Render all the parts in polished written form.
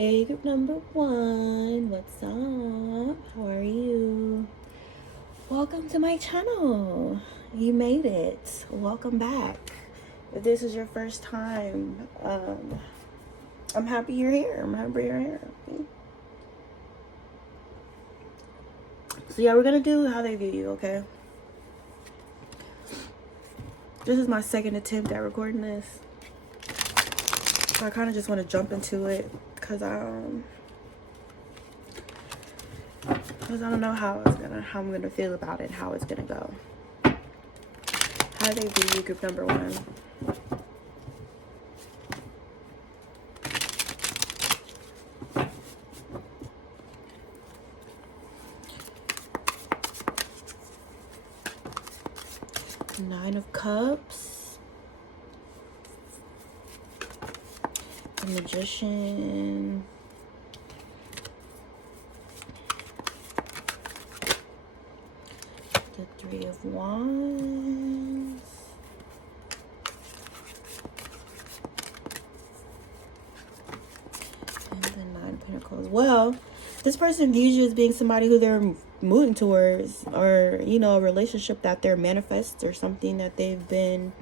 Hey, group number one, what's up? How are you? Welcome to my channel. You made it. Welcome back. If this is your first time, I'm happy you're here. I'm happy you're here. So yeah, we're gonna do how they view you, okay? This is my second attempt at recording this. So I kind of just want to jump into it because I don't know how I'm gonna feel about it, how it's gonna go. How do they view you, group number one? Nine of Cups, the Magician, the Three of Wands, and the Nine of Pentacles. Well, this person views you as being somebody who they're moving towards, or you know, a relationship that they're manifest, or something that they've been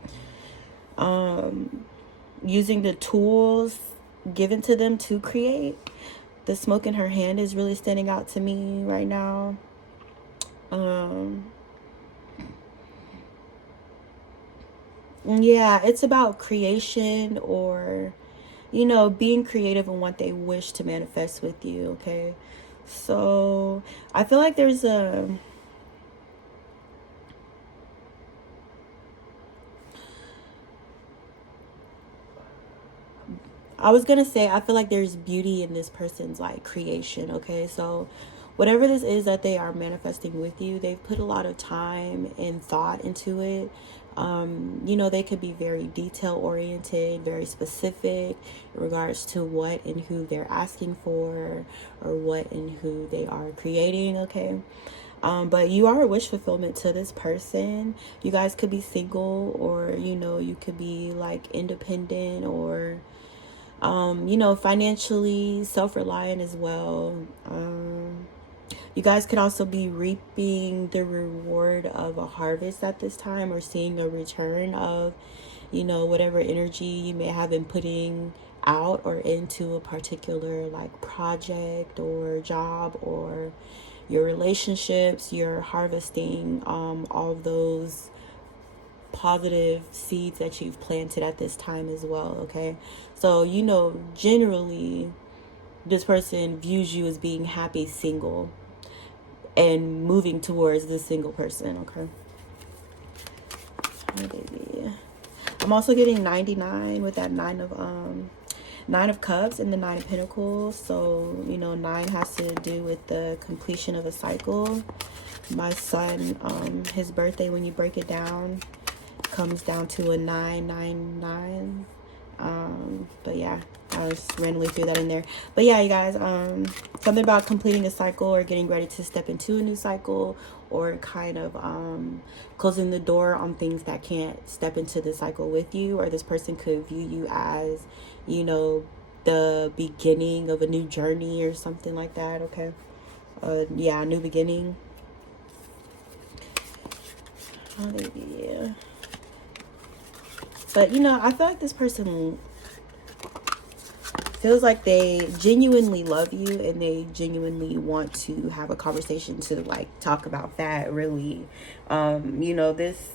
using the tools given to them to create. The smoke in her hand is really standing out to me right now. Yeah, it's about creation, or you know, being creative in what they wish to manifest with you. Okay, so I feel like there's I feel like there's beauty in this person's like creation. Okay, so whatever this is that they are manifesting with you, they've put a lot of time and thought into it. You know, they could be very detail oriented, very specific in regards to what and who they're asking for, or what and who they are creating. Okay, but you are a wish fulfillment to this person. You guys could be single, or you know, you could be like independent, or you know, financially self-reliant as well. You guys could also be reaping the reward of a harvest at this time, or seeing a return of, you know, whatever energy you may have been putting out or into a particular like project or job, or your relationships. You're harvesting all of those positive seeds that you've planted at this time as well. Okay, so you know, generally this person views you as being happy single and moving towards the single person. Okay, oh, baby. I'm also getting 99 with that Nine of Cups and the Nine of Pentacles. So you know, 9 has to do with the completion of a cycle. My son, his birthday, when you break it down, comes down to a 999. But yeah, I just randomly threw that in there. But yeah, you guys, something about completing a cycle, or getting ready to step into a new cycle, or kind of closing the door on things that can't step into the cycle with you. Or this person could view you as, you know, the beginning of a new journey or something like that. Okay, yeah, new beginning. Oh, baby. But you know, I feel like this person feels like they genuinely love you, and they genuinely want to have a conversation to like talk about that, really. You know, this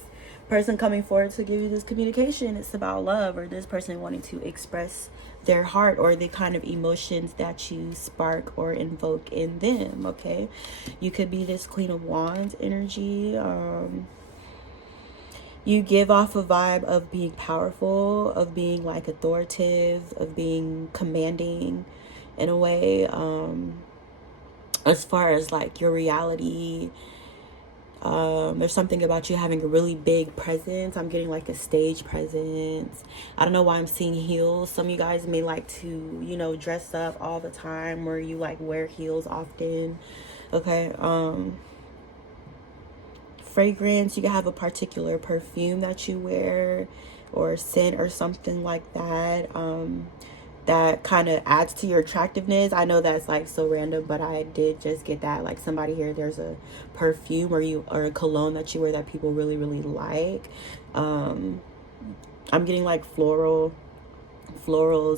person coming forward to give you this communication, it's about love, or this person wanting to express their heart, or the kind of emotions that you spark or invoke in them. Okay, you could be this Queen of Wands energy. You give off a vibe of being powerful, of being like authoritative, of being commanding in a way. As far as like your reality, there's something about you having a really big presence. I'm getting like a stage presence. I don't know why I'm seeing heels. Some of you guys may like to, you know, dress up all the time, or you like wear heels often. Okay, fragrance, you can have a particular perfume that you wear, or scent, or something like that. that kind of adds to your attractiveness. I know that's like so random, but I did just get that. Like somebody here, there's a perfume or a cologne that you wear that people really, really like. I'm getting like florals,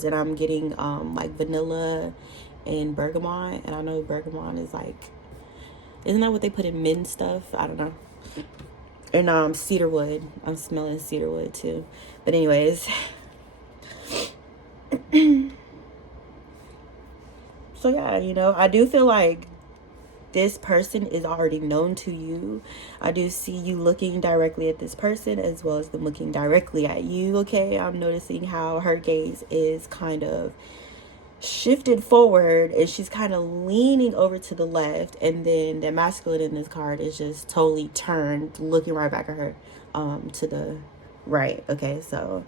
and I'm getting like vanilla and bergamot. And I know bergamot is like, isn't that what they put in mint stuff? I don't know. And cedarwood. I'm smelling cedarwood too. But anyways. So yeah, you know, I do feel like this person is already known to you. I do see you looking directly at this person as well as them looking directly at you, okay? I'm noticing how her gaze is kind of shifted forward and she's kind of leaning over to the left, and then the masculine in this card is just totally turned, looking right back at her to the right, okay? So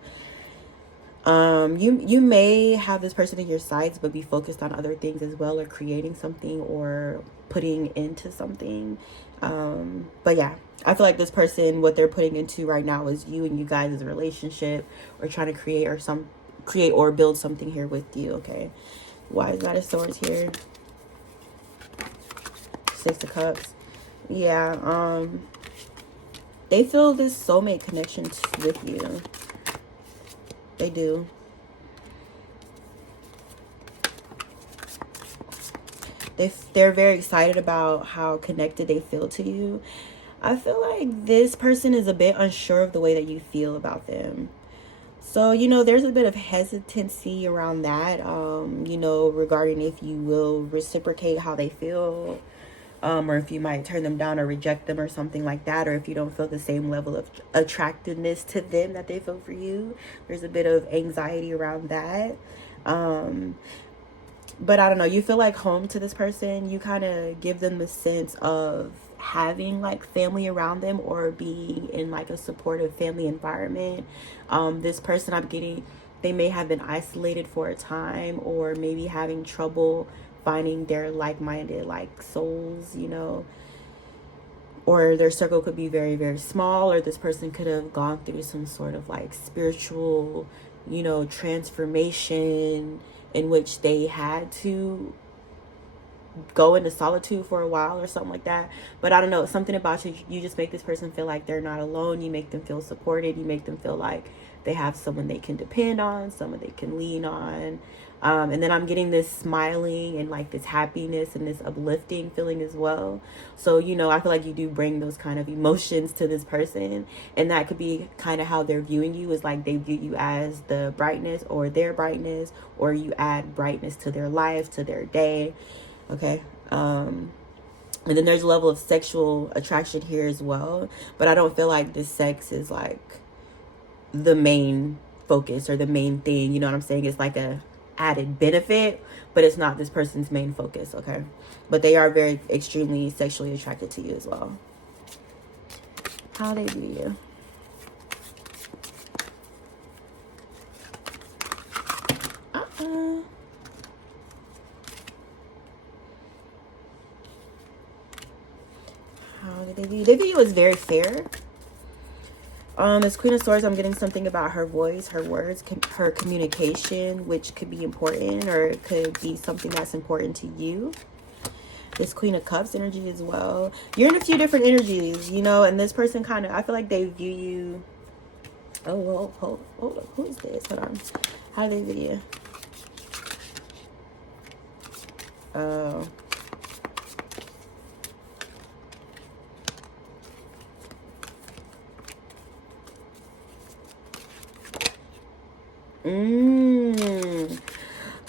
you may have this person in your sights but be focused on other things as well, or creating something or putting into something. But yeah, I feel like this person, what they're putting into right now is you and you guys as a relationship, or trying to create or build something here with you, okay? Why is that a swords here? Six of Cups. Yeah, they feel this soulmate connection with you. They do. They're very excited about how connected they feel to you. I feel like this person is a bit unsure of the way that you feel about them. So, you know, there's a bit of hesitancy around that, you know, regarding if you will reciprocate how they feel, or if you might turn them down or reject them or something like that, or if you don't feel the same level of attractiveness to them that they feel for you. There's a bit of anxiety around that. But I don't know, you feel like home to this person. You kind of give them the sense of having like family around them, or being in like a supportive family environment. This person, I'm getting, they may have been isolated for a time, or maybe having trouble finding their like-minded like souls, you know, or their circle could be very, very small, or this person could have gone through some sort of like spiritual, you know, transformation in which they had to go into solitude for a while or something like that. But I don't know, something about you, you just make this person feel like they're not alone. You make them feel supported. You make them feel like they have someone they can depend on, someone they can lean on. And then I'm getting this smiling and like this happiness and this uplifting feeling as well. So, you know, I feel like you do bring those kind of emotions to this person, and that could be kind of how they're viewing you, is like they view you as the brightness or their brightness, or you add brightness to their life, to their day. Okay. And then there's a level of sexual attraction here as well, but I don't feel like this sex is like the main focus or the main thing. You know what I'm saying? It's like a added benefit, but it's not this person's main focus, okay? But they are very extremely sexually attracted to you as well. How they view you. How do they view you? They view you as very fair. As Queen of Swords, I'm getting something about her voice, her words, her communication, which could be important, or it could be something that's important to you. This Queen of Cups energy as well. You're in a few different energies, you know, and this person kind of, I feel like they view you. Oh, well, hold up. Who is this? Hold on. How do they view you? Oh.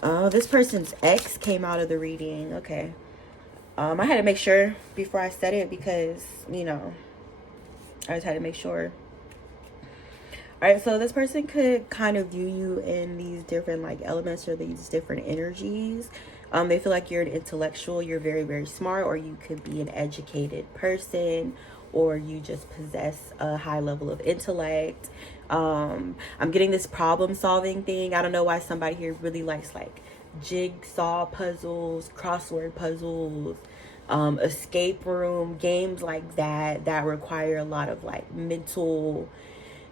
Oh, this person's ex came out of the reading. Okay. I had to make sure before I said it, because, you know, I just had to make sure. All right, so this person could kind of view you in these different like elements or these different energies. They feel like you're an intellectual, you're very, very smart, or you could be an educated person, or you just possess a high level of intellect. I'm getting this problem solving thing. I don't know why somebody here really likes like jigsaw puzzles, crossword puzzles, escape room games like that require a lot of like mental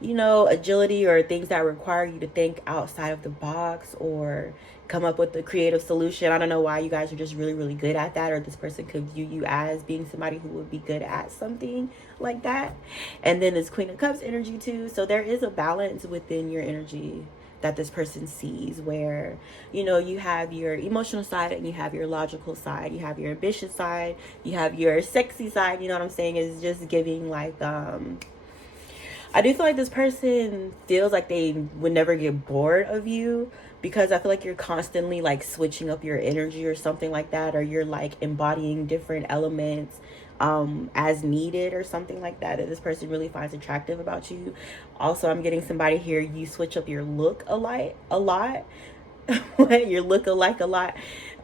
you know, agility or things that require you to think outside of the box or come up with a creative solution. I don't know why you guys are just really, really good at that, or this person could view you as being somebody who would be good at something like that. And then this Queen of Cups energy too. So there is a balance within your energy that this person sees, where, you know, you have your emotional side and you have your logical side, you have your ambitious side, you have your sexy side. You know what I'm saying? Is just giving like I do feel like this person feels like they would never get bored of you, because I feel like you're constantly like switching up your energy or something like that, or you're like embodying different elements as needed or something like that, that this person really finds attractive about you. Also, I'm getting somebody here, you switch up your look a lot. Your look alike a lot.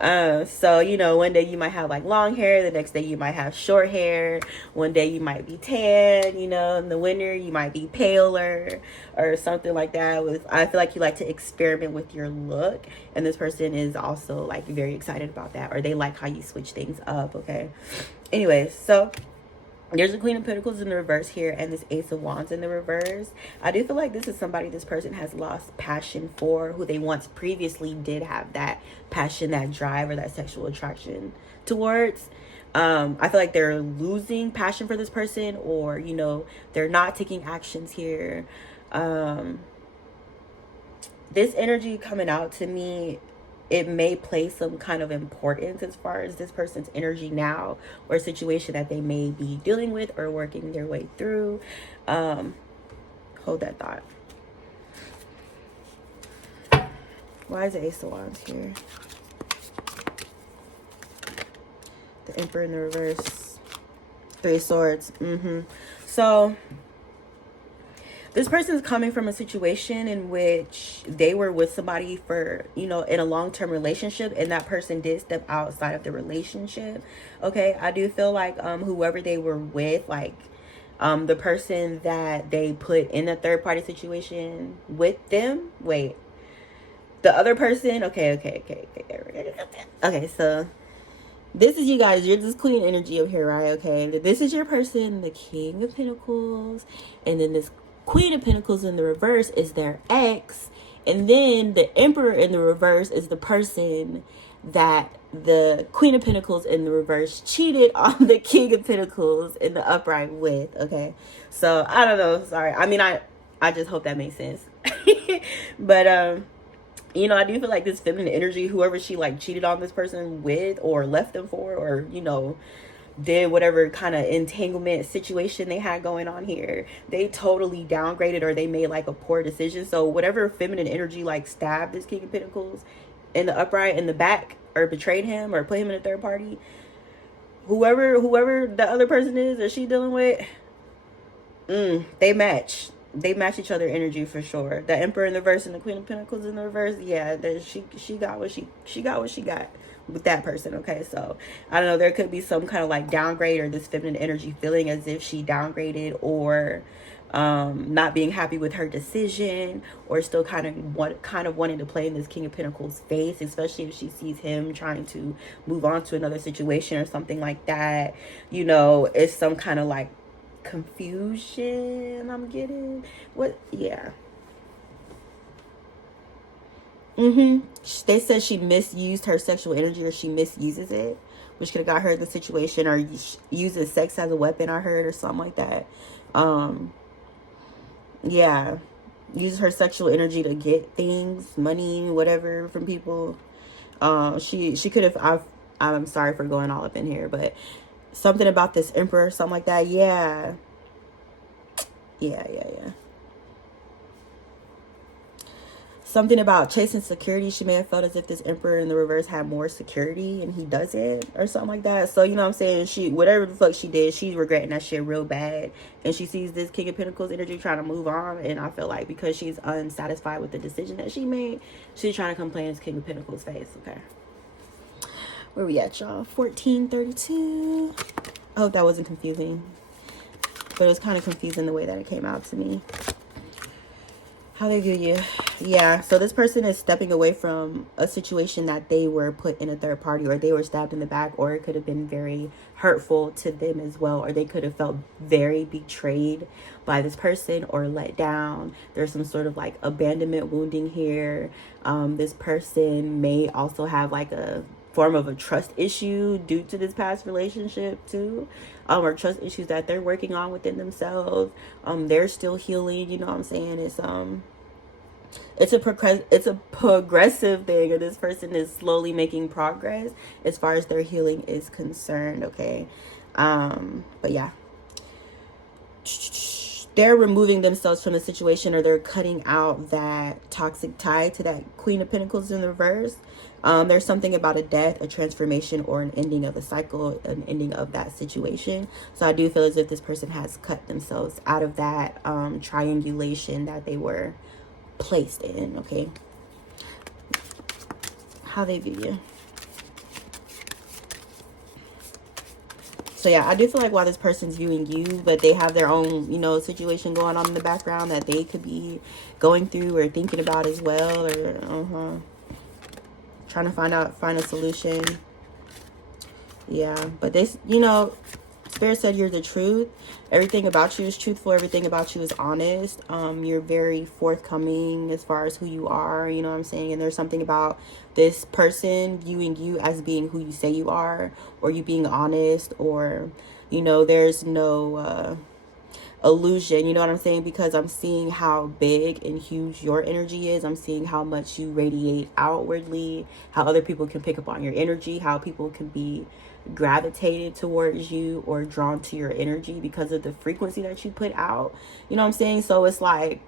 So, you know, one day you might have like long hair, the next day you might have short hair, one day you might be tan, you know, in the winter you might be paler or something like that. I feel like you like to experiment with your look, and this person is also like very excited about that, or they like how you switch things up. Okay, anyways, so there's a Queen of Pentacles in the reverse here, and this Ace of Wands in the reverse. I do feel like this is somebody this person has lost passion for, who they once previously did have that passion, that drive, or that sexual attraction towards. I feel like they're losing passion for this person, or, you know, they're not taking actions here. This energy coming out to me, it may place some kind of importance as far as this person's energy now, or a situation that they may be dealing with or working their way through. Hold that thought. Why is the Ace of Wands here? The Emperor in the reverse. Three of Swords. So this person's coming from a situation in which they were with somebody for, you know, in a long-term relationship, and that person did step outside of the relationship. Okay, I do feel like whoever they were with, like the person that they put in a third-party situation with them. Wait, the other person. Okay. So this is you guys. You're this Queen energy up here, right? Okay, this is your person, the King of Pentacles, and then this Queen of Pentacles in the reverse is their ex, and then the Emperor in the reverse is the person that the Queen of Pentacles in the reverse cheated on the King of Pentacles in the upright with. Okay, so I don't know, sorry, I mean, I just hope that makes sense. But you know, I do feel like this feminine energy, whoever she like cheated on this person with, or left them for, or, you know, did whatever kind of entanglement situation they had going on here, they totally downgraded, or they made like a poor decision. So whatever feminine energy like stabbed this King of Pentacles in the upright in the back, or betrayed him, or put him in a third party, whoever the other person is or she dealing with, they match each other energy for sure. The Emperor in the reverse and the Queen of Pentacles in the reverse, yeah, she got what she got with that person. Okay, so I don't know, there could be some kind of like downgrade, or this feminine energy feeling as if she downgraded, or not being happy with her decision, or still kind of wanting to play in this King of Pentacles face, especially if she sees him trying to move on to another situation or something like that. You know, it's some kind of like confusion I'm getting. What? Yeah. They said she misused her sexual energy, or she misuses it, which could have got her in the situation, or uses sex as a weapon, I heard, or something like that. Yeah, uses her sexual energy to get things, money, whatever, from people. She could have. I'm sorry for going all up in here, but something about this Emperor, something like that. Yeah. Something about chasing security. She may have felt as if this Emperor in the reverse had more security and he doesn't, or something like that. So, you know what I'm saying? She, whatever the fuck she did, she's regretting that shit real bad. And she sees this King of Pentacles energy trying to move on. And I feel like because she's unsatisfied with the decision that she made, she's trying to complain this King of Pentacles face. Okay. Where we at, y'all? 1432. I hope that wasn't confusing. But it was kind of confusing the way that it came out to me. How they view you. Yeah, so this person is stepping away from a situation that they were put in a third party, or they were stabbed in the back, or it could have been very hurtful to them as well, or they could have felt very betrayed by this person or let down. There's some sort of like abandonment wounding here. This person may also have like a form of a trust issue due to this past relationship too, or trust issues that they're working on within themselves. They're still healing, you know what I'm saying? It's a progressive thing, and this person is slowly making progress as far as their healing is concerned. Okay, but yeah, they're removing themselves from the situation, or they're cutting out that toxic tie to that Queen of Pentacles in the reverse. There's something about a death, a transformation, or an ending of a cycle, an ending of that situation. So I do feel as if this person has cut themselves out of that triangulation that they were placed in. Okay, how they view you. So yeah, I do feel like while this person's viewing you, but they have their own, you know, situation going on in the background that they could be going through or thinking about as well, or trying to find a solution. Yeah, but this, you know, Spirit said you're the truth. Everything about you is truthful. Everything about you is honest. You're very forthcoming as far as who you are, you know what I'm saying? And there's something about this person viewing you as being who you say you are, or you being honest, or, you know, there's no illusion, you know what I'm saying? Because I'm seeing how big and huge your energy is. I'm seeing how much you radiate outwardly, how other people can pick up on your energy, how people can be gravitated towards you or drawn to your energy because of the frequency that you put out, you know what I'm saying? So it's like,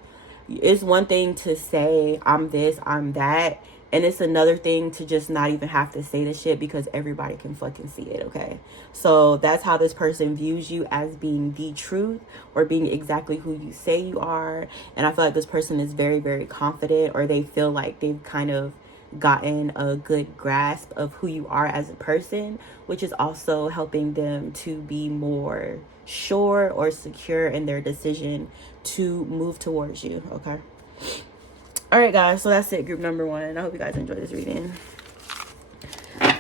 it's one thing to say I'm this, I'm that, and it's another thing to just not even have to say the shit because everybody can fucking see it. Okay, so that's how this person views you, as being the truth or being exactly who you say you are. And I feel like this person is very, very confident, or they feel like they've kind of gotten a good grasp of who you are as a person, which is also helping them to be more sure or secure in their decision to move towards you. Okay, all right guys, so that's it, group number one. I hope you guys enjoyed this reading.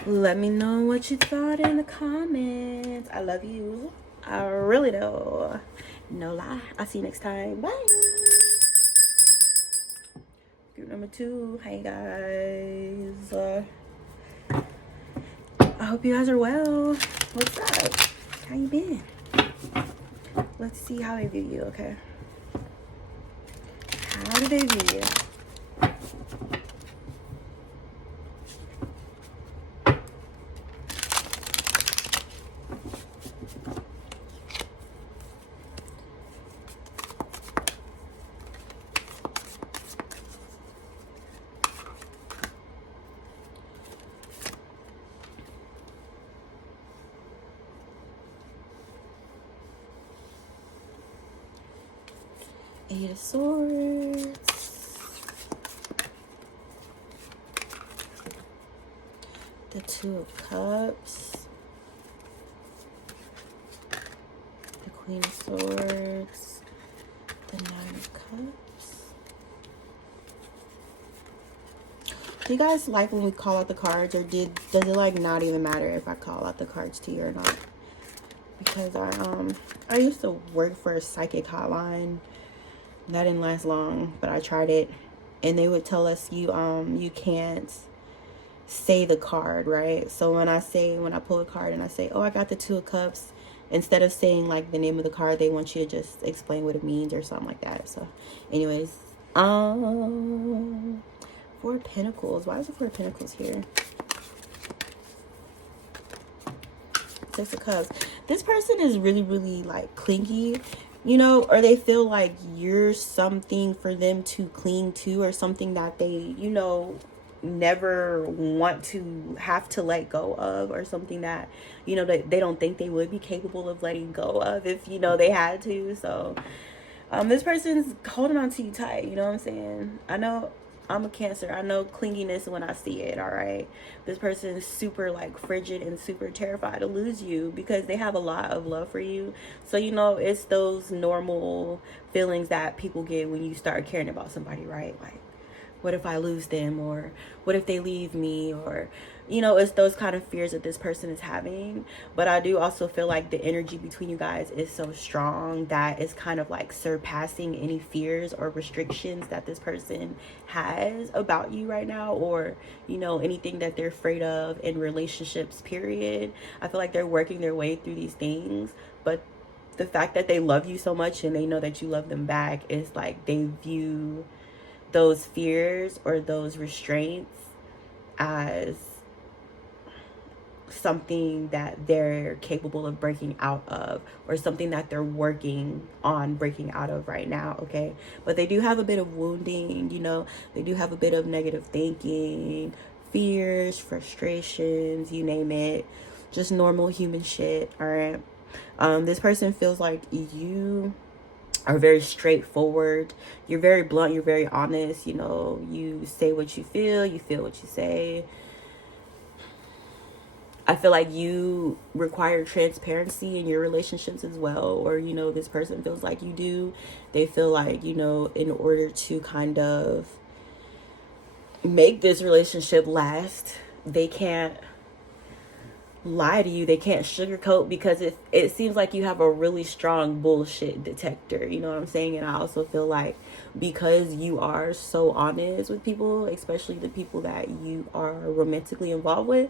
Let me know what you thought in the comments. I love you, I really do, no lie. I'll see you next time. Bye. Group number two. Hey guys, I hope you guys are well. What's up? How you been? Let's see how they view you. Okay, how do they view you? Eight of Swords, the Two of Cups, the Queen of Swords, the Nine of Cups. Do you guys like when we call out the cards, or does it like not even matter if I call out the cards to you or not? Because I used to work for a psychic hotline. That didn't last long, but I tried it, and they would tell us you can't say the card, right? So when I pull a card and I say, oh, I got the Two of Cups, instead of saying like the name of the card, they want you to just explain what it means or something like that. So anyways, Four of Pentacles. Why is the Four of Pentacles here? Six of Cups. This person is really, really like clingy, you know, or they feel like you're something for them to cling to, or something that they, you know, never want to have to let go of, or something that, you know, that they don't think they would be capable of letting go of if, you know, they had to. So this person's holding on to you tight, you know what I'm saying? I know I'm a Cancer. I know clinginess when I see it, all right? This person is super, like, frigid and super terrified to lose you because they have a lot of love for you. So, you know, it's those normal feelings that people get when you start caring about somebody, right? Like, what if I lose them, or what if they leave me, or it's those kind of fears that this person is having. But I do also feel like the energy between you guys is so strong that it's kind of like surpassing any fears or restrictions that this person has about you right now, or anything that they're afraid of in relationships, period. I feel like they're working their way through these things, but the fact that they love you so much and they know that you love them back is like they view those fears or those restraints as something that they're capable of breaking out of, or something that they're working on breaking out of right now. Okay, but they do have a bit of wounding, they do have a bit of negative thinking, fears, frustrations, you name it, just normal human shit. All right. This person feels like you are very straightforward. You're very blunt. You're very honest. You say what you feel what you say. I feel like you require transparency in your relationships as well, or this person feels like you do. They feel like in order to kind of make this relationship last, they can't lie to you, they can't sugarcoat, because it seems like you have a really strong bullshit detector, you know what I'm saying? And I also feel like because you are so honest with people, especially the people that you are romantically involved with,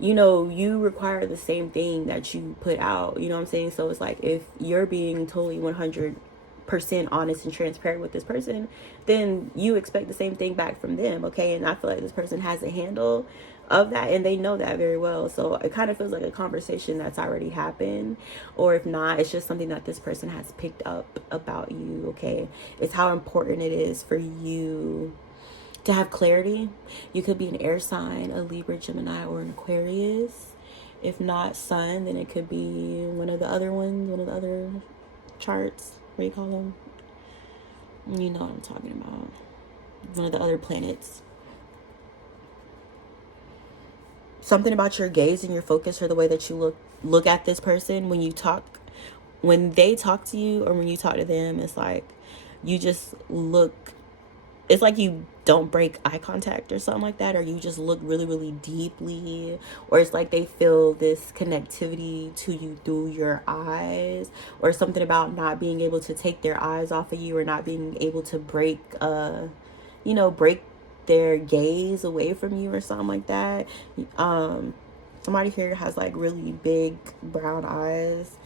you require the same thing that you put out, you know what I'm saying? So it's like, if you're being totally 100% honest and transparent with this person, then you expect the same thing back from them. Okay, and I feel like this person has a handle of that, and they know that very well. So it kind of feels like a conversation that's already happened, or if not, it's just something that this person has picked up about you. Okay, it's how important it is for you to have clarity. You could be an air sign, a Libra, Gemini, or an Aquarius. If not Sun, then it could be one of the other charts. What do you call them? You know what I'm talking about. One of the other planets. Something about your gaze and your focus, or the way that you look at this person when they talk to you, or when you talk to them, it's like you just look, it's like you don't break eye contact or something like that, or you just look really, really deeply, or it's like they feel this connectivity to you through your eyes, or something about not being able to take their eyes off of you, or not being able to break their gaze away from you, or something like that. Somebody here has like really big brown eyes.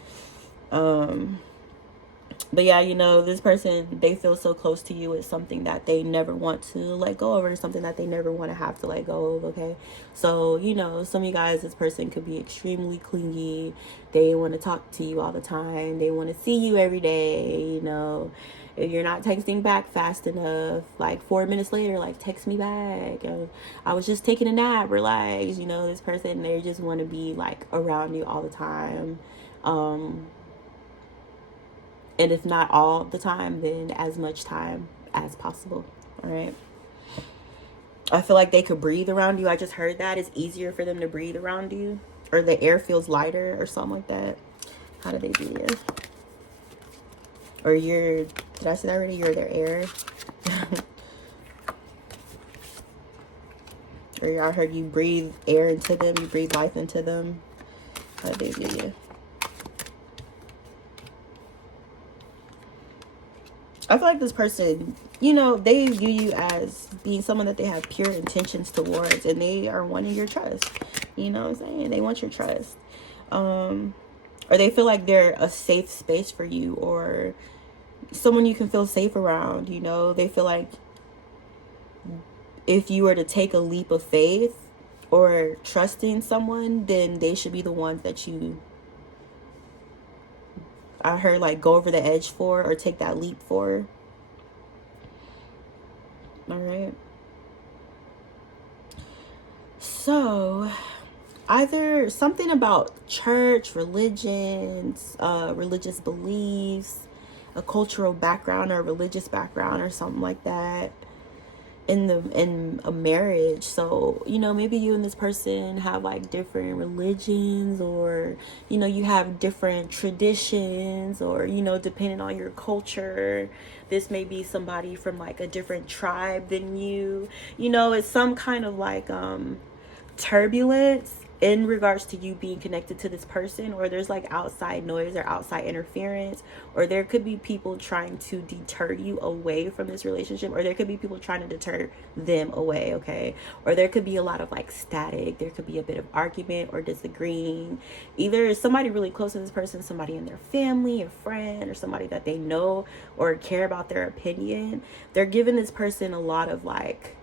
But yeah, this person, they feel so close to you. It's something that they never want to let go of, or something that they never want to have to let go of. Okay, so some of you guys, this person could be extremely clingy. They want to talk to you all the time. They want to see you every day. If you're not texting back fast enough, like 4 minutes later, like, text me back. I was just taking a nap, relax. This person, they just want to be like around you all the time. And if not all the time, then as much time as possible. All right. I feel like they could breathe around you. I just heard that it's easier for them to breathe around you, or the air feels lighter, or something like that. How do they do it? Or did I say that already? You're their air. Or I heard you breathe air into them. You breathe life into them. How do they do it? I feel like this person, they view you as being someone that they have pure intentions towards, and they are wanting your trust. You know what I'm saying? They want your trust. Or they feel like they're a safe space for you, or someone you can feel safe around. They feel like if you were to take a leap of faith or trusting someone, then they should be the ones that I heard, like, go over the edge for, or take that leap for. All right. So, either something about church, religions, religious beliefs, a cultural background or a religious background, or something like that. in a marriage. So, you know, maybe you and this person have like different religions, or, you know, you have different traditions, or, you know, depending on your culture, this may be somebody from like a different tribe than you. You know, it's some kind of like turbulence in regards to you being connected to this person, or there's like outside noise or outside interference, or there could be people trying to deter you away from this relationship, or there could be people trying to deter them away, okay? Or there could be a lot of like static, there could be a bit of argument or disagreeing. Either somebody really close to this person, somebody in their family, a friend, or somebody that they know or care about their opinion, they're giving this person a lot of like,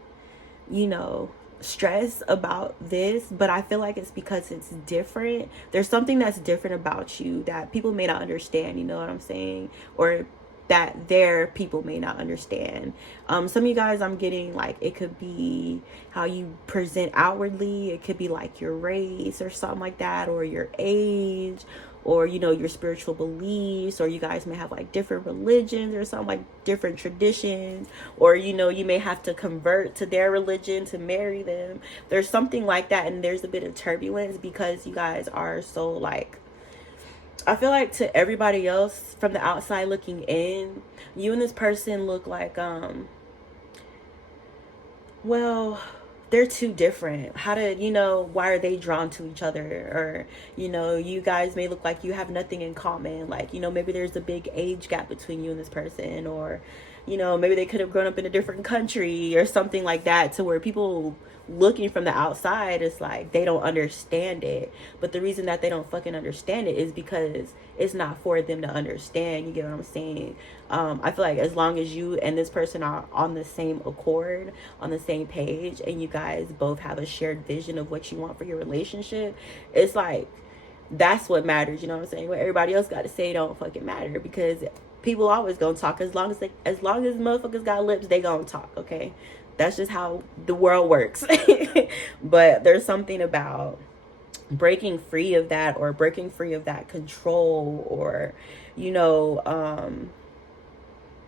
you know, stress about this. But I feel like it's because it's different. There's something that's different about you that people may not understand, you know what I'm saying? Or that their people may not understand. Some of you guys, I'm getting like, it could be how you present outwardly, it could be like your race or something like that, or your age, or, you know, your spiritual beliefs, or you guys may have like different religions or something, like different traditions, or, you know, you may have to convert to their religion to marry them. There's something like that, and there's a bit of turbulence because you guys are so like, I feel like to everybody else from the outside looking in, you and this person look like well, they're too different. How did, you know, why are they drawn to each other? Or, you know, you guys may look like you have nothing in common. Like, you know, maybe there's a big age gap between you and this person, or, you know, maybe they could have grown up in a different country or something like that, to where people looking from the outside, it's like they don't understand it. But the reason that they don't fucking understand it is because it's not for them to understand. You get what I'm saying? I feel like as long as you and this person are on the same accord, on the same page, and you guys both have a shared vision of what you want for your relationship, it's like that's what matters. You know what I'm saying? What everybody else got to say don't fucking matter, because people always gonna talk. As long as motherfuckers got lips, they gonna talk. Okay, that's just how the world works. But there's something about breaking free of that, or breaking free of that control, or, you know,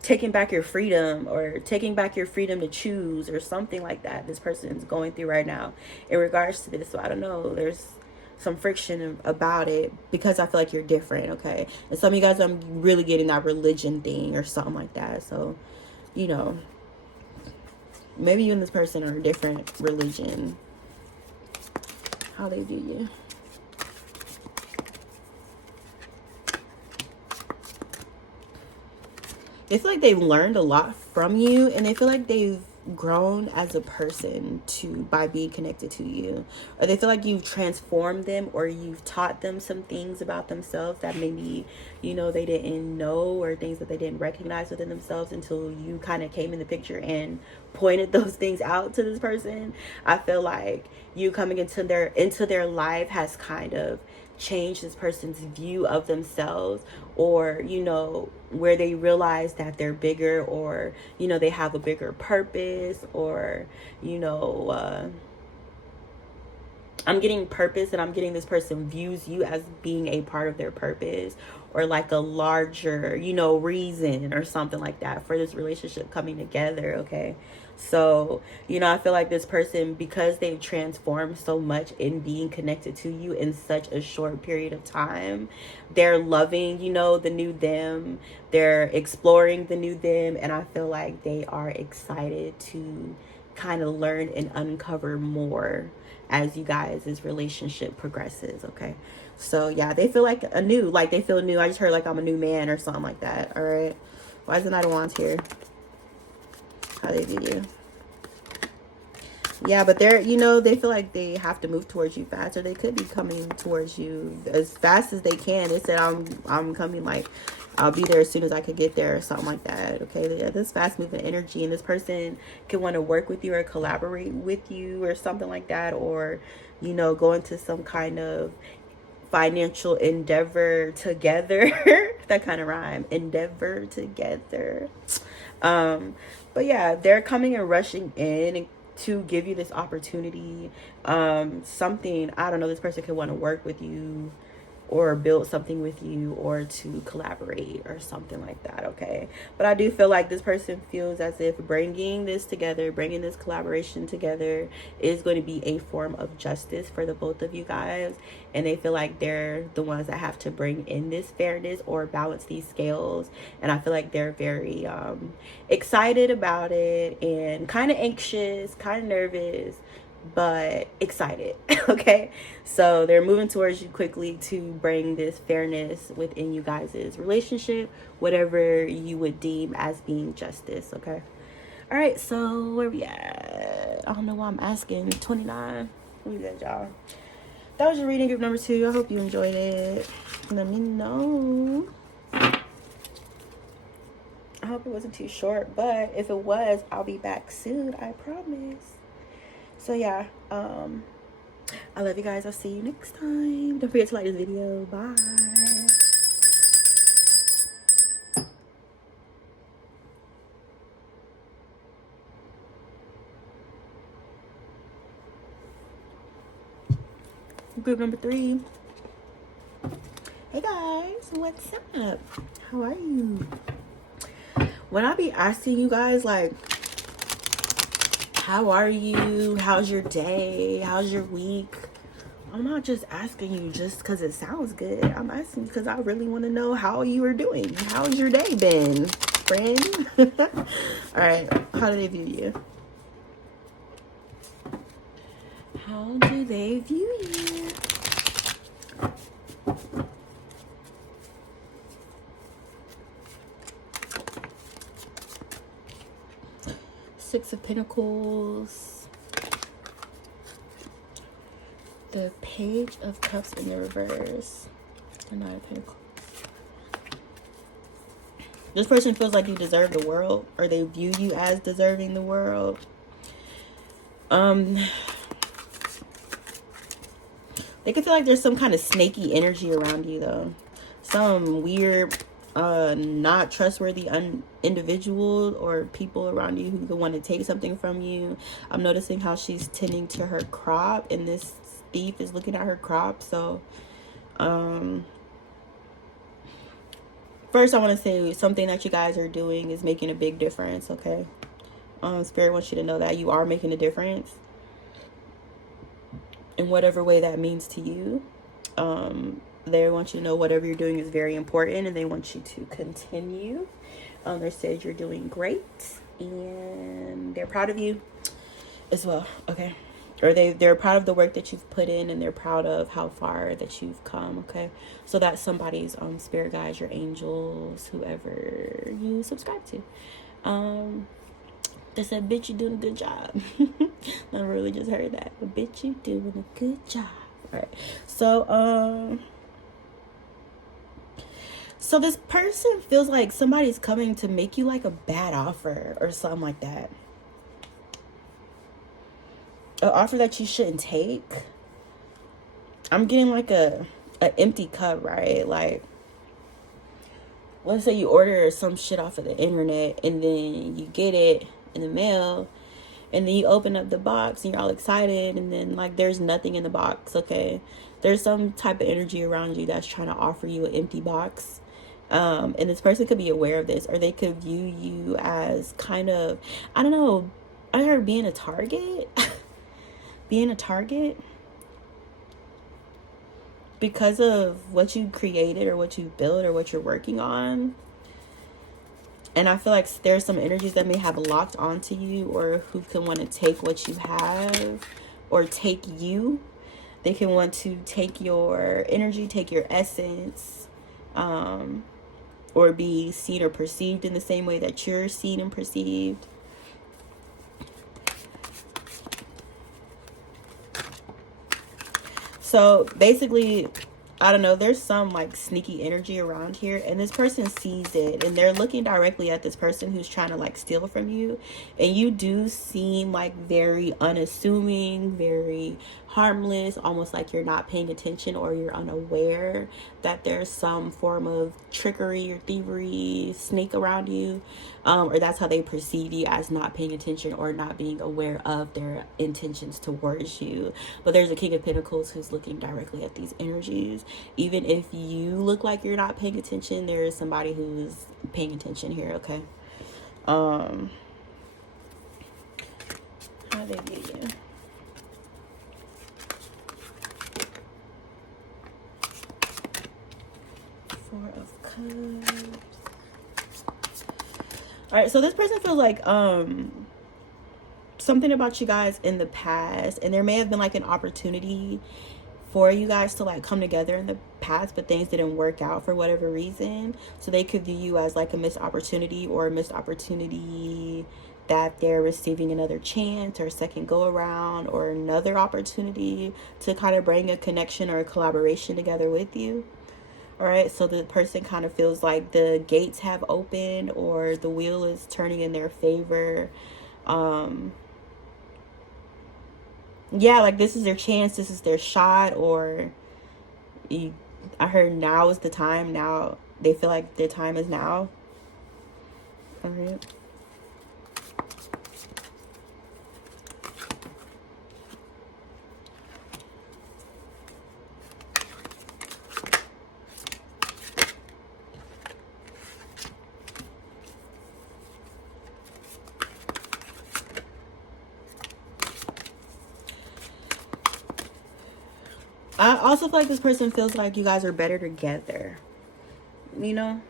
taking back your freedom, or taking back your freedom to choose, or something like that this person's going through right now in regards to this. So I don't know, there's some friction about it, because I feel like you're different, okay? And some of you guys, I'm really getting that religion thing or something like that. So, you know, maybe you and this person are a different religion, how they view you. They feel like they've learned a lot from you, and they feel like they've grown as a person by being connected to you, or they feel like you've transformed them, or you've taught them some things about themselves that maybe, you know, they didn't know, or things that they didn't recognize within themselves until you kind of came in the picture and pointed those things out to this person. I feel like you coming into their life has kind of change this person's view of themselves, or, you know, where they realize that they're bigger, or, you know, they have a bigger purpose, or, you know, I'm getting purpose, and I'm getting this person views you as being a part of their purpose, or like a larger, you know, reason or something like that for this relationship coming together, okay? So, you know, I feel like this person, because they've transformed so much in being connected to you in such a short period of time, they're loving, you know, the new them, they're exploring the new them, and I feel like they are excited to kind of learn and uncover more as you guys' relationship progresses, okay? So yeah, they feel like they feel new. I just heard like I'm a new man or something like that. All right, why is the Knight of Wands here? How they view you? Yeah, but they're, you know, they feel like they have to move towards you fast, or they could be coming towards you as fast as they can. They said, I'm coming, like, I'll be there as soon as I could get there, or something like that. Okay, yeah, this fast moving energy, and this person can want to work with you or collaborate with you or something like that, or, you know, go into some kind of financial endeavor together. That kind of rhyme, endeavor together. But yeah, they're coming and rushing in to give you this opportunity. Something, I don't know, this person could want to work with you, or build something with you or to collaborate or something like that, okay? But I do feel like this person feels as if bringing this together, bringing this collaboration together is going to be a form of justice for the both of you guys. And they feel like they're the ones that have to bring in this fairness or balance these scales. And I feel like they're very excited about it and kind of anxious, kind of nervous, but excited. Okay, so they're moving towards you quickly to bring this fairness within you guys' relationship, whatever you would deem as being justice. Okay, all right, so where we at? I don't know why I'm asking. 29. We good, y'all. That was your reading group number 2. I hope you enjoyed it. Let me know. I hope it wasn't too short, but if it was, I'll be back soon, I promise. So yeah, I love you guys. I'll see you next time. Don't forget to like this video. Bye. Group number 3. Hey guys, what's up? How are you? When I be asking you guys, like, how are you? How's your day? How's your week? I'm not just asking you just because it sounds good. I'm asking because I really want to know how you are doing. How's your day been, friend? All right. How do they view you? How do they view you? Six of Pentacles. The Page of Cups in the reverse. The Nine of Pentacles. This person feels like you deserve the world, or they view you as deserving the world. They can feel like there's some kind of snaky energy around you, though. Some weird, not trustworthy individual or people around you who want to take something from you. I'm noticing how she's tending to her crop, and this thief is looking at her crop. So first I want to say something that you guys are doing is making a big difference. Okay, Spirit wants you to know that you are making a difference in whatever way that means to you. They want you to know whatever you're doing is very important, and they want you to continue. They said you're doing great, and they're proud of you as well. Okay, or they're proud of the work that you've put in, and they're proud of how far that you've come. Okay, so that's somebody's spirit guides, your angels, whoever you subscribe to. They said, bitch, you doing a good job. I really just heard that. But bitch, you doing a good job. All right. So this person feels like somebody's coming to make you like a bad offer or something like that. An offer that you shouldn't take. I'm getting like an empty cup, right? Like, let's say you order some shit off of the internet, and then you get it in the mail, and then you open up the box and you're all excited, and then like there's nothing in the box. Okay, there's some type of energy around you that's trying to offer you an empty box, and this person could be aware of this, or they could view you as kind of, I don't know, I heard being a target. Being a target because of what you created or what you built or what you're working on. And I feel like there's some energies that may have locked onto you, or who can want to take what you have or take you. They can want to take your energy, take your essence, or be seen or perceived in the same way that you're seen and perceived. So basically, I don't know, there's some like sneaky energy around here, and this person sees it, and they're looking directly at this person who's trying to like steal from you. And you do seem like very unassuming, very harmless, almost like you're not paying attention or you're unaware that there's some form of trickery or thievery, snake around you, or that's how they perceive you, as not paying attention or not being aware of their intentions towards you. But there's a King of Pentacles who's looking directly at these energies. Even if you look like you're not paying attention, there is somebody who's paying attention here, okay? How they view you. Four of Cups. All right, so this person feels like something about you guys in the past, and there may have been like an opportunity for you guys to like come together in the past, but things didn't work out for whatever reason. So they could view you as like a missed opportunity, or a missed opportunity that they're receiving another chance or a second go around or another opportunity to kind of bring a connection or a collaboration together with you. All right, so the person kind of feels like the gates have opened or the wheel is turning in their favor. Yeah, like this is their chance, this is their shot, or I heard now is the time. Now they feel like their time is now. All right. I also feel like this person feels like you guys are better together, you know,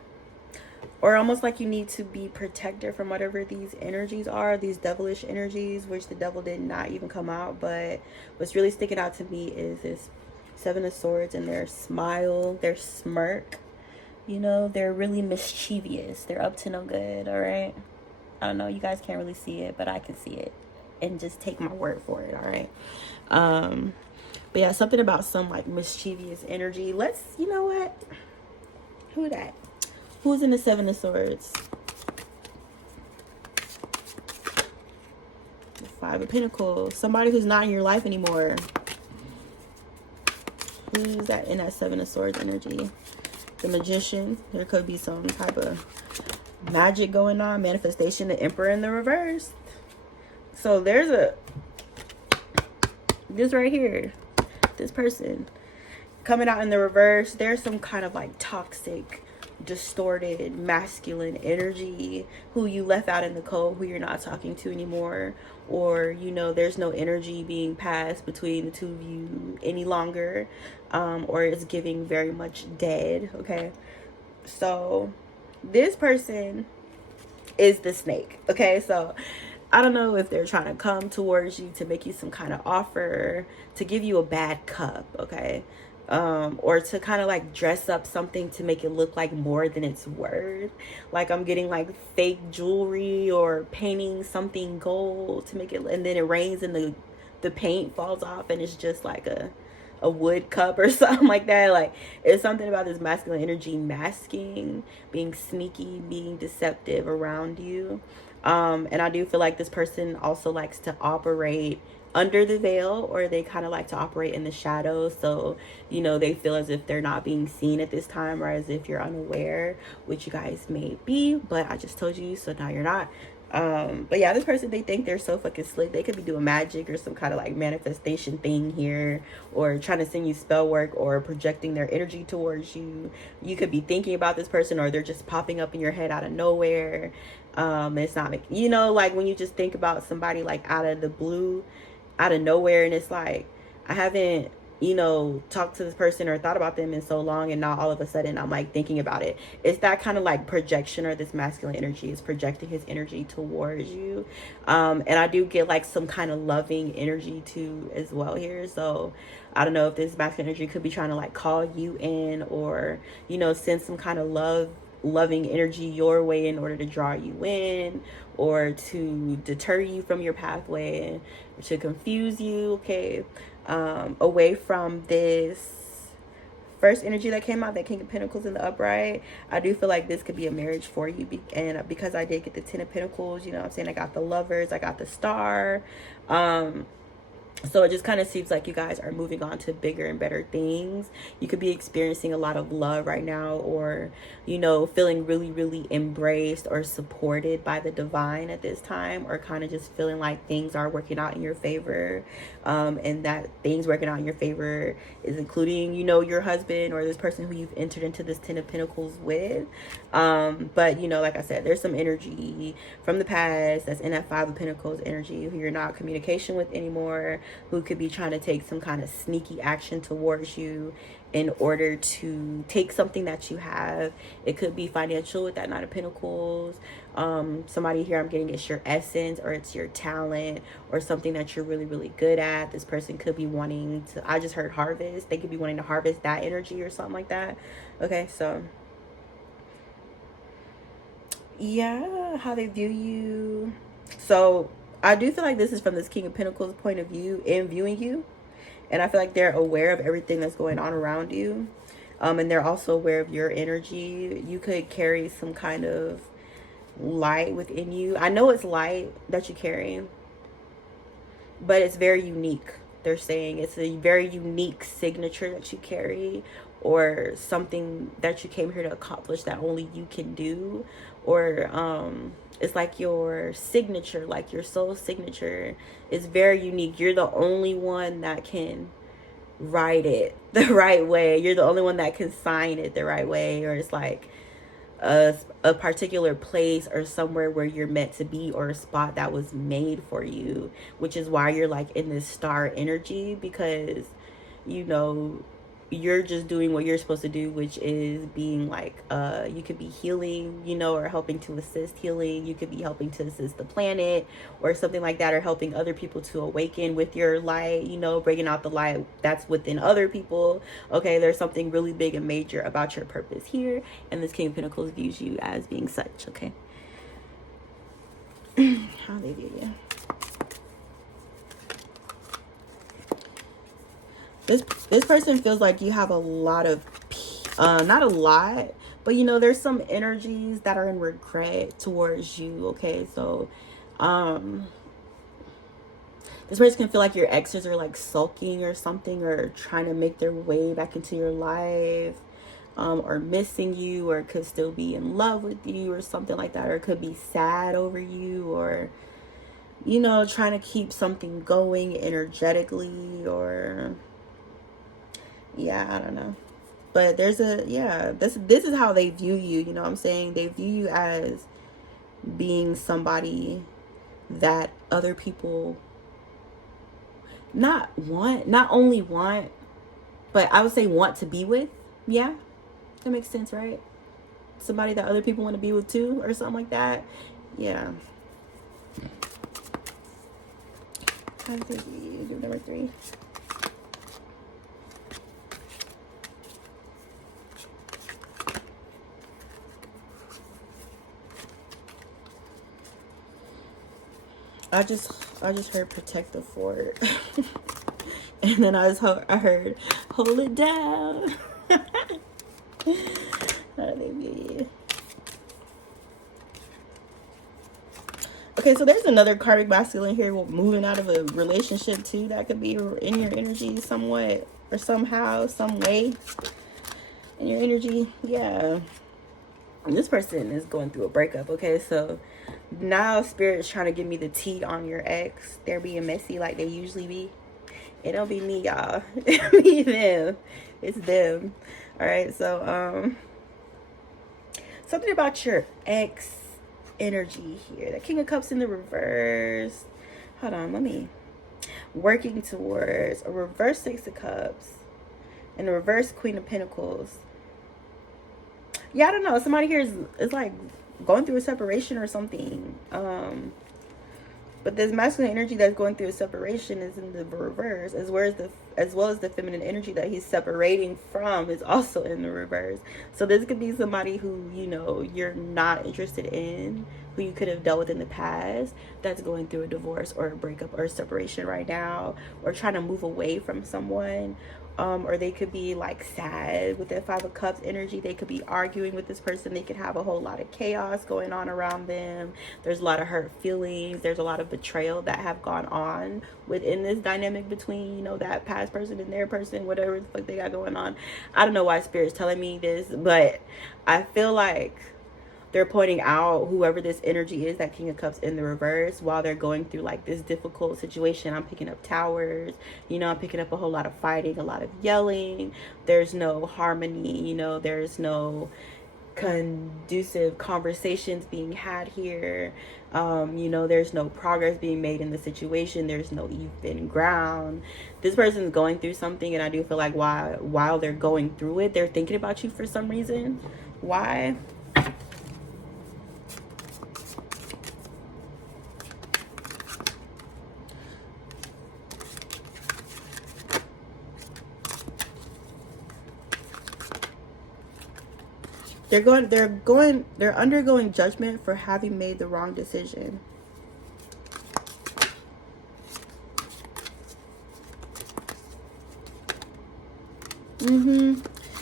or almost like you need to be protected from whatever these energies are, these devilish energies, which the devil did not even come out. But what's really sticking out to me is this Seven of Swords and their smile, their smirk. You know, they're really mischievous. They're up to no good, all right? I don't know, you guys can't really see it, but I can see it. And just take my word for it, all right? But yeah, something about some like mischievous energy. Let's, you know what? Who that? Who's in the Seven of Swords? The Five of Pentacles. Somebody who's not in your life anymore. Who's that in that Seven of Swords energy? The Magician. There could be some type of magic going on. Manifestation. The Emperor in the reverse. So there's this right here. This person coming out in the reverse. There's some kind of like toxic, distorted, masculine energy who you left out in the cold, who you're not talking to anymore, or you know there's no energy being passed between the two of you any longer, or it's giving very much dead. Okay, so this person is the snake. Okay, so I don't know if they're trying to come towards you to make you some kind of offer, to give you a bad cup, okay? Or to kind of like dress up something to make it look like more than it's worth. Like I'm getting like fake jewelry or painting something gold to make it, and then it rains and the paint falls off and it's just like a wood cup or something like that. Like it's something about this masculine energy masking, being sneaky, being deceptive around you. And I do feel like this person also likes to operate under the veil, or they kind of like to operate in the shadows. So, you know, they feel as if they're not being seen at this time, or as if you're unaware, which you guys may be, but I just told you, so now you're not. But yeah, this person, they think they're so fucking slick. They could be doing magic or some kind of like manifestation thing here, or trying to send you spell work, or projecting their energy towards you. You could be thinking about this person, or they're just popping up in your head out of nowhere. It's not like, you know, like when you just think about somebody like out of the blue, out of nowhere, and it's like, I haven't, you know, talked to this person or thought about them in so long, and now all of a sudden I'm like thinking about it. It's that kind of like projection, or this masculine energy is projecting his energy towards you. And I do get like some kind of loving energy too as well here. So I don't know if this masculine energy could be trying to like call you in, or, you know, send some kind of loving energy your way in order to draw you in, or to deter you from your pathway, or to confuse you, okay, away from this first energy that came out, that King of Pentacles in the upright. I do feel like this could be a marriage for you, and because I did get the Ten of Pentacles, you know what I'm saying, I got the Lovers, I got the Star. So it just kind of seems like you guys are moving on to bigger and better things. You could be experiencing a lot of love right now, or, you know, feeling really, really embraced or supported by the divine at this time, or kind of just feeling like things are working out in your favor. And that things working out in your favor is including, you know, your husband or this person who you've entered into this Ten of Pentacles with. But, you know, like I said, there's some energy from the past that's in that Five of Pentacles energy who you're not communication with anymore, who could be trying to take some kind of sneaky action towards you in order to take something that you have. It could be financial with that Nine of Pentacles. Somebody here, I'm getting it's your essence, or it's your talent, or something that you're really, really good at. This person could be wanting to, I just heard harvest. They could be wanting to harvest that energy or something like that. Okay, so yeah, how they view you. So I do feel like this is from this King of Pentacles point of view in viewing you. And I feel like they're aware of everything that's going on around you. And they're also aware of your energy. You could carry some kind of light within you. I know it's light that you carry, but it's very unique. They're saying it's a very unique signature that you carry, or something that you came here to accomplish that only you can do, or it's like your signature, like your soul signature is very unique. You're the only one that can write it the right way. You're the only one that can sign it the right way, or it's like a particular place or somewhere where you're meant to be, or a spot that was made for you, which is why you're like in this star energy, because, you know, you're just doing what you're supposed to do, which is being like, you could be healing, you know, or helping to assist healing. You could be helping to assist the planet or something like that, or helping other people to awaken with your light, you know, bringing out the light that's within other people. Okay, there's something really big and major about your purpose here, and this King of Pentacles views you as being such. Okay. How they view you. This person feels like you have a lot of, not a lot, but, you know, there's some energies that are in regret towards you. Okay, so this person can feel like your exes are like sulking or something, or trying to make their way back into your life, or missing you, or could still be in love with you or something like that, or could be sad over you, or, you know, trying to keep something going energetically, or yeah, I don't know. But there's a, yeah, this is how they view you, you know what I'm saying? They view you as being somebody that other people not only want, but I would say want to be with. Yeah, that makes sense, right? Somebody that other people want to be with too, or something like that. Yeah. I think you do number 3. I just heard protect the fort. And then I heard hold it down. How do they view you? Okay, so there's another karmic masculine here moving out of a relationship too. That could be in your energy somewhat, or somehow, some way in your energy. Yeah. And this person is going through a breakup. Okay, so now Spirit's trying to give me the tea on your ex. They're being messy like they usually be. It don't be me, y'all. It be them. It's them. All right, so something about your ex energy here. The King of Cups in the reverse. Hold on, let me. Working towards a reverse Six of Cups and a reverse Queen of Pentacles. Yeah, I don't know. Somebody here is like going through a separation or something. But this masculine energy that's going through a separation is in the reverse, as well as the feminine energy that he's separating from is also in the reverse. So this could be somebody who, you know, you're not interested in, who you could have dealt with in the past, that's going through a divorce or a breakup or a separation right now, or trying to move away from someone, or they could be like sad with that Five of Cups energy. They could be arguing with this person. They could have a whole lot of chaos going on around them. There's a lot of hurt feelings. There's a lot of betrayal that have gone on within this dynamic between, you know, that past person and their person, whatever the fuck they got going on. I don't know why Spirit's telling me this, but I feel like they're pointing out whoever this energy is, that King of Cups in the reverse, while they're going through like this difficult situation. I'm picking up towers, you know, I'm picking up a whole lot of fighting, a lot of yelling. There's no harmony, you know, there's no conducive conversations being had here. You know, there's no progress being made in the situation. There's no even ground. This person's going through something, and I do feel like while they're going through it, they're thinking about you for some reason. Why? They're undergoing judgment for having made the wrong decision.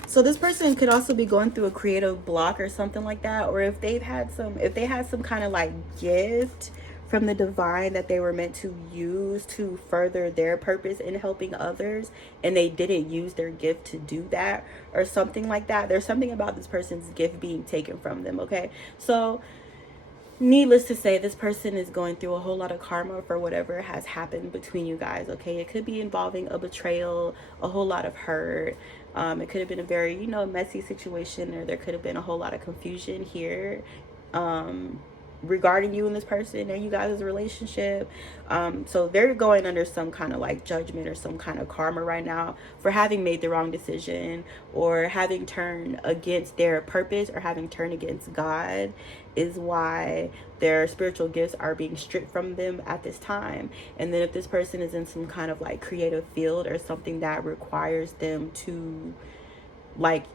So this person could also be going through a creative block or something like that, or if they had some kind of like gift from the divine that they were meant to use to further their purpose in helping others, and they didn't use their gift to do that or something like that. There's something about this person's gift being taken from them, okay? So needless to say, this person is going through a whole lot of karma for whatever has happened between you guys, okay? It could be involving a betrayal, a whole lot of hurt. It could have been a very, you know, messy situation, or there could have been a whole lot of confusion here regarding you and this person and you guys' relationship. So they're going under some kind of like judgment or some kind of karma right now for having made the wrong decision, or having turned against their purpose, or having turned against God, is why their spiritual gifts are being stripped from them at this time. And then if this person is in some kind of like creative field or something that requires them to, like,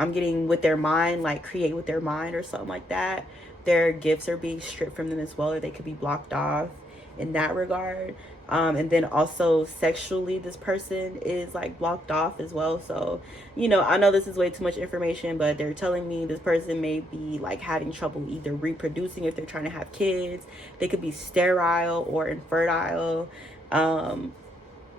I'm getting with their mind, like create with their mind or something like that, their gifts are being stripped from them as well, or they could be blocked off in that regard. And then also sexually, this person is like blocked off as well. So, you know, I know this is way too much information, but they're telling me this person may be like having trouble either reproducing if they're trying to have kids. They could be sterile or infertile.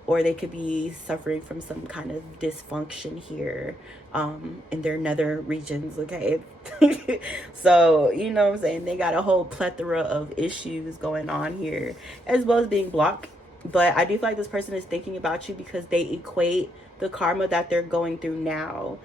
Or they could be suffering from some kind of dysfunction here in their nether regions, okay? So, you know what I'm saying? They got a whole plethora of issues going on here, as well as being blocked. But I do feel like this person is thinking about you because they equate the karma that they're going through now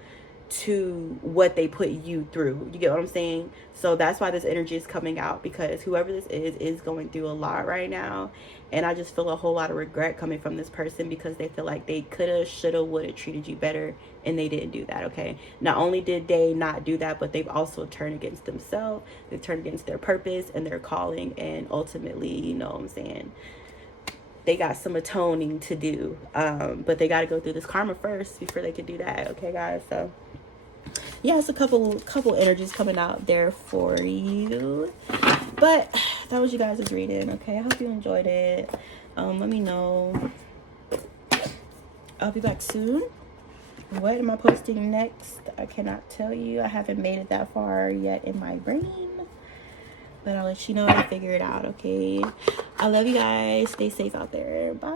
to what they put you through. You get what I'm saying? So that's why this energy is coming out, because whoever this is going through a lot right now. And I just feel a whole lot of regret coming from this person, because they feel like they coulda, shoulda, woulda treated you better, and they didn't do that, okay? Not only did they not do that, but they've also turned against themselves. They've turned against their purpose and their calling, and ultimately, you know what I'm saying, they got some atoning to do. But they got to go through this karma first before they can do that, okay, guys? So yeah, it's a couple energies coming out there for you. But that was you guys' reading, okay? I hope you enjoyed it. Let me know. I'll be back soon. What am I posting next? I cannot tell you. I haven't made it that far yet in my brain. But I'll let you know and figure it out, okay? I love you guys. Stay safe out there. Bye.